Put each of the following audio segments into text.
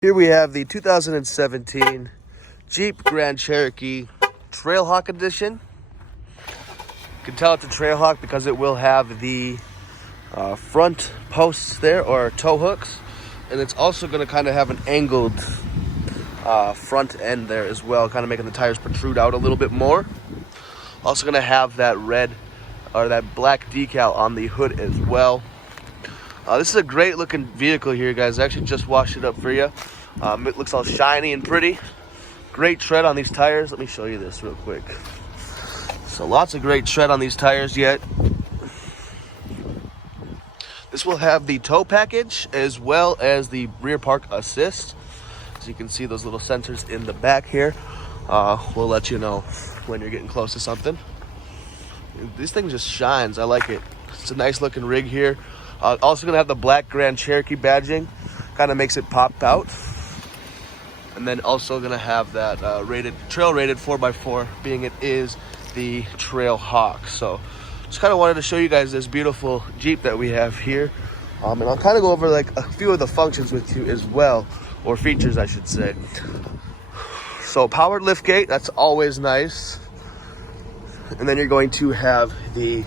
Here we have the 2017 Jeep Grand Cherokee Trailhawk Edition. You can tell it's a Trailhawk because it will have the front posts there, or tow hooks, and it's also going to kind of have an angled front end there as well, kind of making the tires protrude out a little bit more. Also going to have that red or that black decal on the hood as well. This is a great looking vehicle here, guys. I actually just washed it up for you. It looks all shiny and pretty. Great tread on these tires. Let me show you this real quick. So lots of great tread on these tires yet. This will have the tow package as well as the rear park assist. So you can see those little sensors in the back here. We'll let you know when you're getting close to something. This thing just shines. I like it. It's a nice looking rig here. Also gonna have the black Grand Cherokee badging, kind of makes it pop out. And then also gonna have that trail rated 4x4, being it is the Trailhawk. So just kind of wanted to show you guys this beautiful Jeep that we have here. And I'll kind of go over like a few of the functions with you as well, or features I should say. So powered liftgate, that's always nice. And then you're going to have the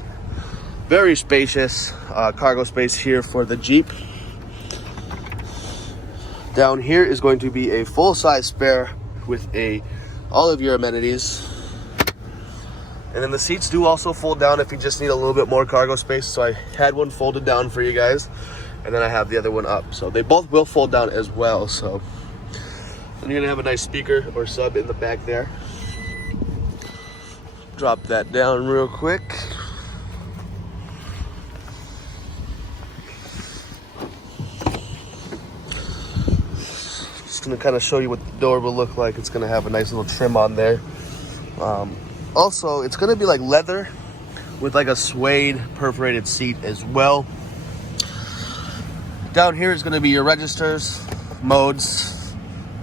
very spacious cargo space here for the Jeep. Down here is going to be a full-size spare with all of your amenities. And then the seats do also fold down if you just need a little bit more cargo space. So I had one folded down for you guys, and then I have the other one up. So they both will fold down as well. So and you're gonna have a nice speaker or sub in the back there. Drop that down real quick. Going to kind of show you what the door will look like. It's going to have a nice little trim on there. Also, it's going to be like leather with like a suede perforated seat as well. Down here is going to be your registers, modes,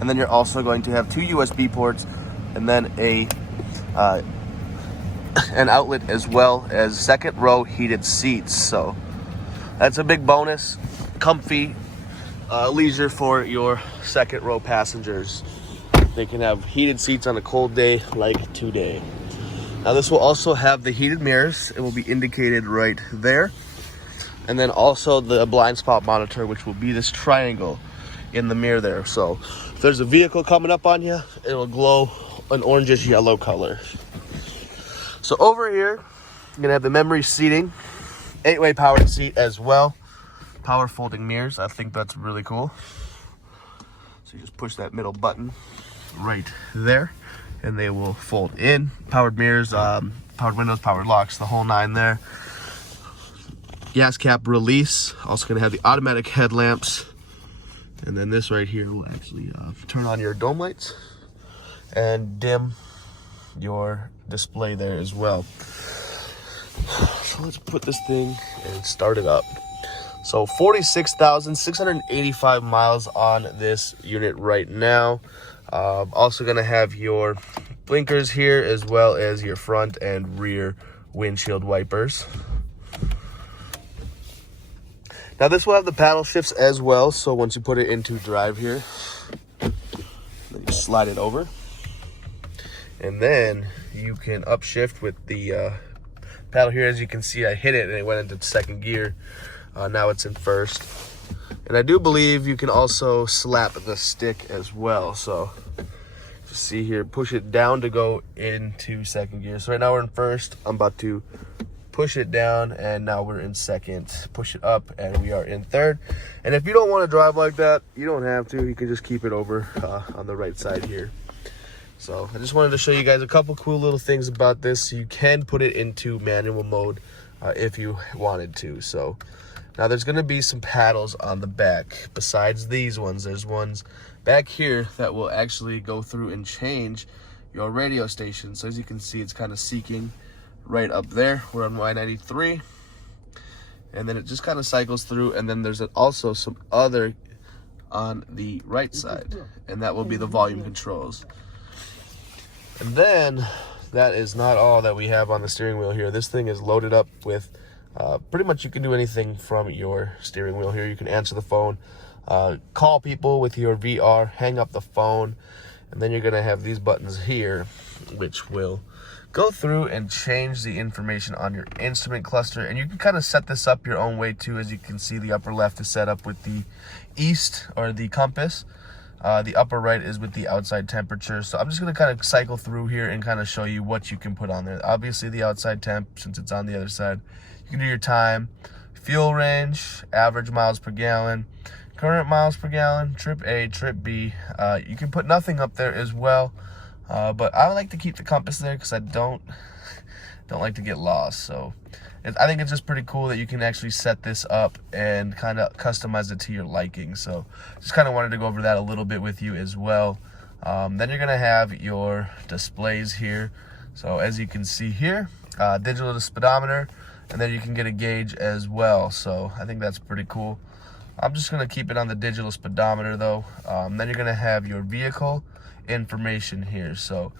and then you're also going to have two USB ports and then an outlet, as well as second row heated seats. So that's a big bonus. Comfy leisure for your second row passengers. They can have heated seats on a cold day like today. Now this will also have the heated mirrors. It will be indicated right there. And then also the blind spot monitor, which will be this triangle in the mirror there. So if there's a vehicle coming up on you, it'll glow an orangish yellow color. So over here, you're gonna have the memory seating, 8-way powered seat as well. Power folding mirrors. I think that's really cool. So you just push that middle button right there and they will fold in. Powered mirrors, powered windows, powered locks, the whole nine there. Gas cap release. Also going to have the automatic headlamps. And then this right here will actually turn on your dome lights and dim your display there as well. So let's put this thing and start it up. So 46,685 miles on this unit right now. Also going to have your blinkers here, as well as your front and rear windshield wipers. Now this will have the paddle shifts as well. So once you put it into drive here, then you slide it over. And then you can upshift with the paddle here. As you can see, I hit it and it went into second gear. Now it's in first. And I do believe you can also slap the stick as well. So just see here, push it down to go into second gear. So right now we're in first. I'm about to push it down and now we're in second. Push it up and we are in third. And if you don't want to drive like that, you don't have to. You can just keep it over on the right side here. So I just wanted to show you guys a couple cool little things about this. You can put it into manual mode if you wanted to. So now there's going to be some paddles on the back. Besides these ones, there's ones back here that will actually go through and change your radio station. So as you can see, it's kind of seeking right up there. We're on Y93. And then it just kind of cycles through. And then there's also some other on the right side. And that will be the volume controls. And then that is not all that we have on the steering wheel here. This thing is loaded up with pretty much you can do anything from your steering wheel here. You can answer the phone, call people with your VR, hang up the phone, and then you're going to have these buttons here, which will go through and change the information on your instrument cluster. And you can kind of set this up your own way too. As you can see, the upper left is set up with the east or the compass. The upper right is with the outside temperature. So I'm just going to kind of cycle through here and kind of show you what you can put on there. Obviously the outside temp, since it's on the other side. You can do your time, fuel range, average miles per gallon, current miles per gallon, trip A, trip B. You can put nothing up there as well. But I like to keep the compass there because I don't like to get lost. So I think it's just pretty cool that you can actually set this up and kind of customize it to your liking. So just kind of wanted to go over that a little bit with you as well. Then you're going to have your displays here. So as you can see here, digital speedometer, and then you can get a gauge as well. So I think that's pretty cool. I'm just going to keep it on the digital speedometer though. Then you're going to have your vehicle information here. So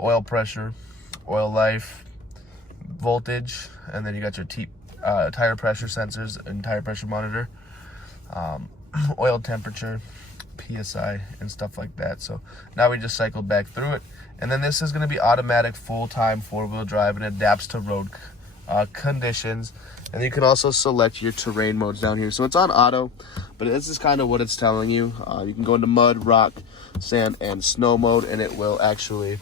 oil pressure, oil life, voltage, and then you got your tire pressure sensors and tire pressure monitor, oil temperature, PSI, and stuff like that. So now we just cycled back through it, and then this is going to be automatic full-time 4-wheel drive and adapts to road conditions. And you can also select your terrain modes down here. So it's on auto, but this is kind of what it's telling you. You can go into mud, rock, sand, and snow mode, and it will actually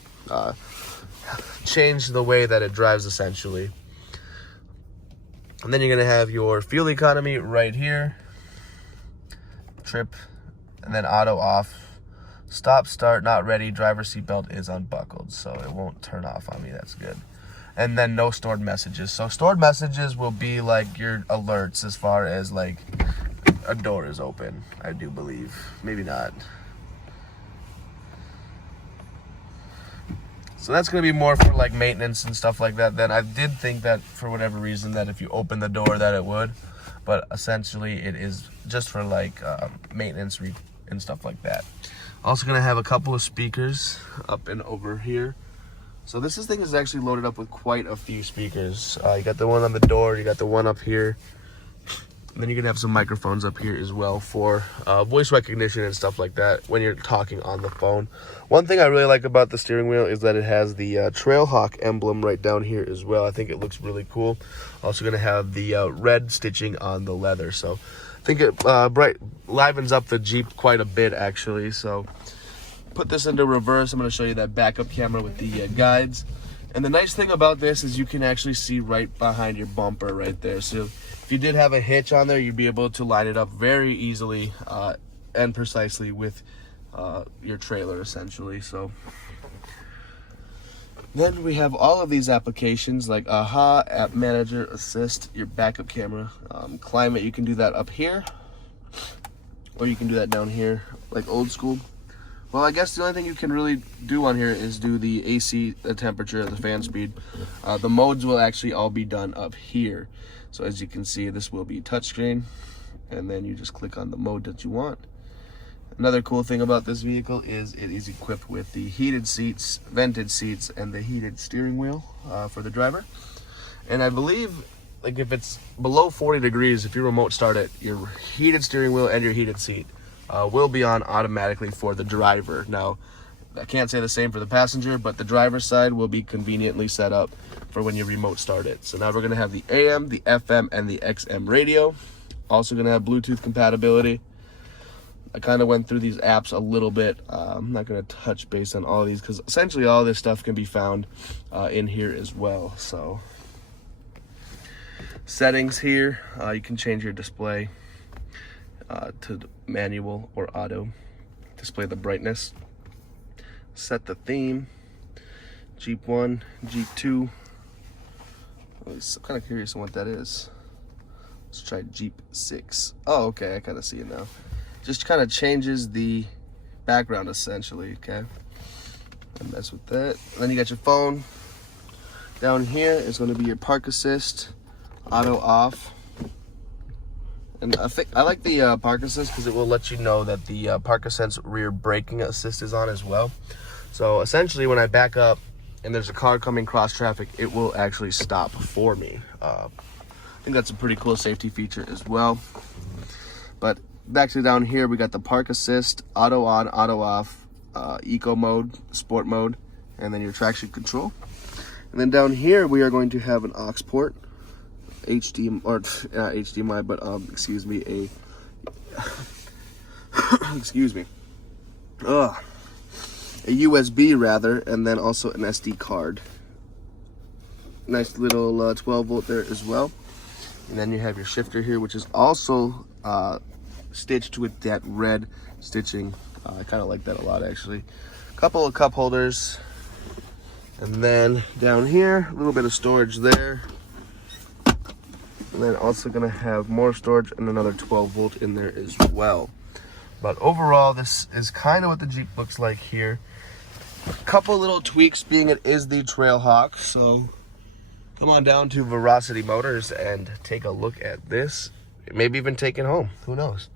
change the way that it drives essentially. And then you're going to have your fuel economy right here, trip, and then auto off, stop, start, not ready, driver seatbelt is unbuckled, so it won't turn off on me. That's good. And then no stored messages. So stored messages will be like your alerts as far as like a door is open, I do believe. Maybe not. So that's going to be more for like maintenance and stuff like that. Then I did think that for whatever reason that if you open the door that it would. But essentially it is just for like maintenance and stuff like that. Also going to have a couple of speakers up and over here. So this thing is actually loaded up with quite a few speakers. You got the one on the door, you got the one up here. And then you're gonna have some microphones up here as well for voice recognition and stuff like that when you're talking on the phone. One thing I really like about the steering wheel is that it has the Trailhawk emblem right down here as well. I think it looks really cool. Also gonna have the red stitching on the leather. So I think it livens up the Jeep quite a bit actually. So put this into reverse. I'm going to show you that backup camera with the guides. And the nice thing about this is you can actually see right behind your bumper right there. So if you did have a hitch on there, you'd be able to line it up very easily and precisely with your trailer essentially. So then we have all of these applications like AHA, App Manager, Assist, your backup camera, climate. You can do that up here, or you can do that down here like old school. Well, I guess the only thing you can really do on here is do the AC, the temperature, the fan speed. The modes will actually all be done up here. So as you can see, this will be touchscreen, and then you just click on the mode that you want. Another cool thing about this vehicle is it is equipped with the heated seats, vented seats, and the heated steering wheel for the driver. And I believe, like if it's below 40 degrees, if you remote start it, your heated steering wheel and your heated seat will be on automatically for the driver. Now, I can't say the same for the passenger, but the driver's side will be conveniently set up for when you remote start it. So now we're going to have the AM, the FM, and the XM radio. Also going to have Bluetooth compatibility. I kind of went through these apps a little bit. I'm not going to touch base on all of these because essentially all this stuff can be found in here as well. So settings here, you can change your display to manual or auto, display the brightness, set the theme, Jeep 1, Jeep 2. I'm kind of curious on what that is. Let's try Jeep 6. Oh, okay, I kind of see it now. Just kind of changes the background essentially, okay? And mess with that. Then you got your phone. Down here is going to be your park assist, auto off. And I like the park assist because it will let you know that the park assist rear braking assist is on as well. So essentially when I back up and there's a car coming cross traffic, it will actually stop for me. I think that's a pretty cool safety feature as well. But back to down here, we got the park assist, auto on, auto off, eco mode, sport mode, and then your traction control. And then down here, we are going to have an aux port, HDMI, or not HDMI, but excuse me, excuse me, a USB rather, and then also an SD card. Nice little 12 volt there as well. And then you have your shifter here, which is also stitched with that red stitching. I kind of like that a lot, actually. Couple of cup holders. And then down here, a little bit of storage there. And then also gonna have more storage and another 12 volt in there as well. But overall, this is kind of what the Jeep looks like here. A couple little tweaks, being it is the Trailhawk, so come on down to Verocity Motors and take a look at this. Maybe even take it home. Who knows?